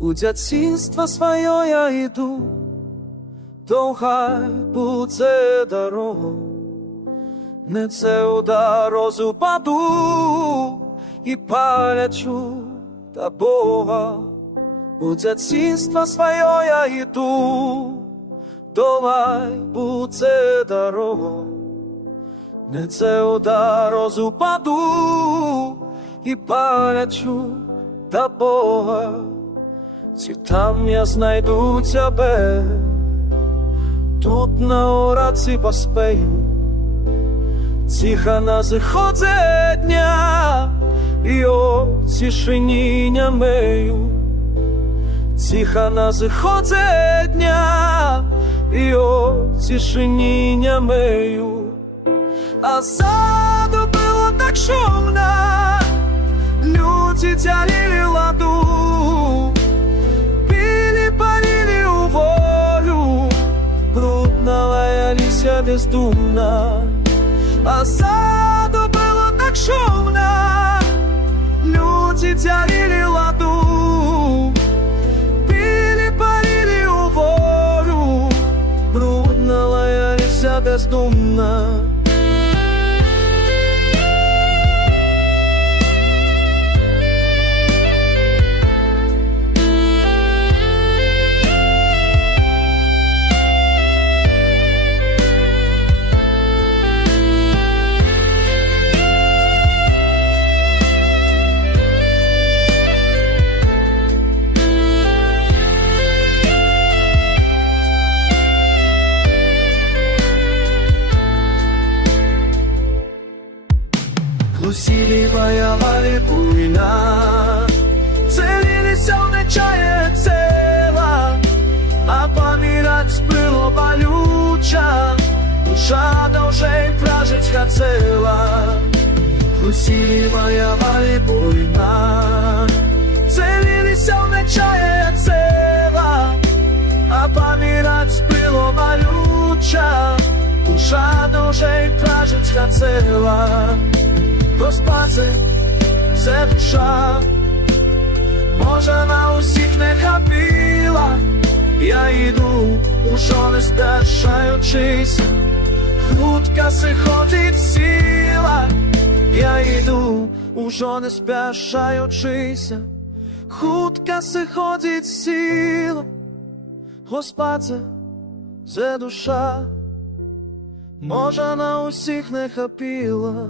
У дитинство своє я йду, довга буде дорога, не це у дорозу паду і полечу до Бога. У дитинство своє я йду, довга буде дорога, не це у дорозу паду і полечу до Бога. Чи там я знайду тебе, тут на ураці поспею, тихо на заході дня, і о тишині нямею. Тихо на заході дня, і о тишині нямею. А ззаду було так шумно, люди ділили ладу, пили у волю, брудно лаялися бездумно. А ззаду було так шумно, люди ділили ладу, пили у волю, брудно лаялися бездумно. Усиливая война, целились в нечаянное тело, а помирать было болюче, душа душей прожить хотела. Усиливая война, целились в нечаянное тело, а помирать было болюче, душа душей прожить хотела. Розпаце – це душа, може на усіх не хапіла. Я йду, уже не спішаючись, хутка сиходить сила. Я йду, уже не спішаючись, хутка сиходить сила. Розпаце – це душа, може на усіх не хапіла.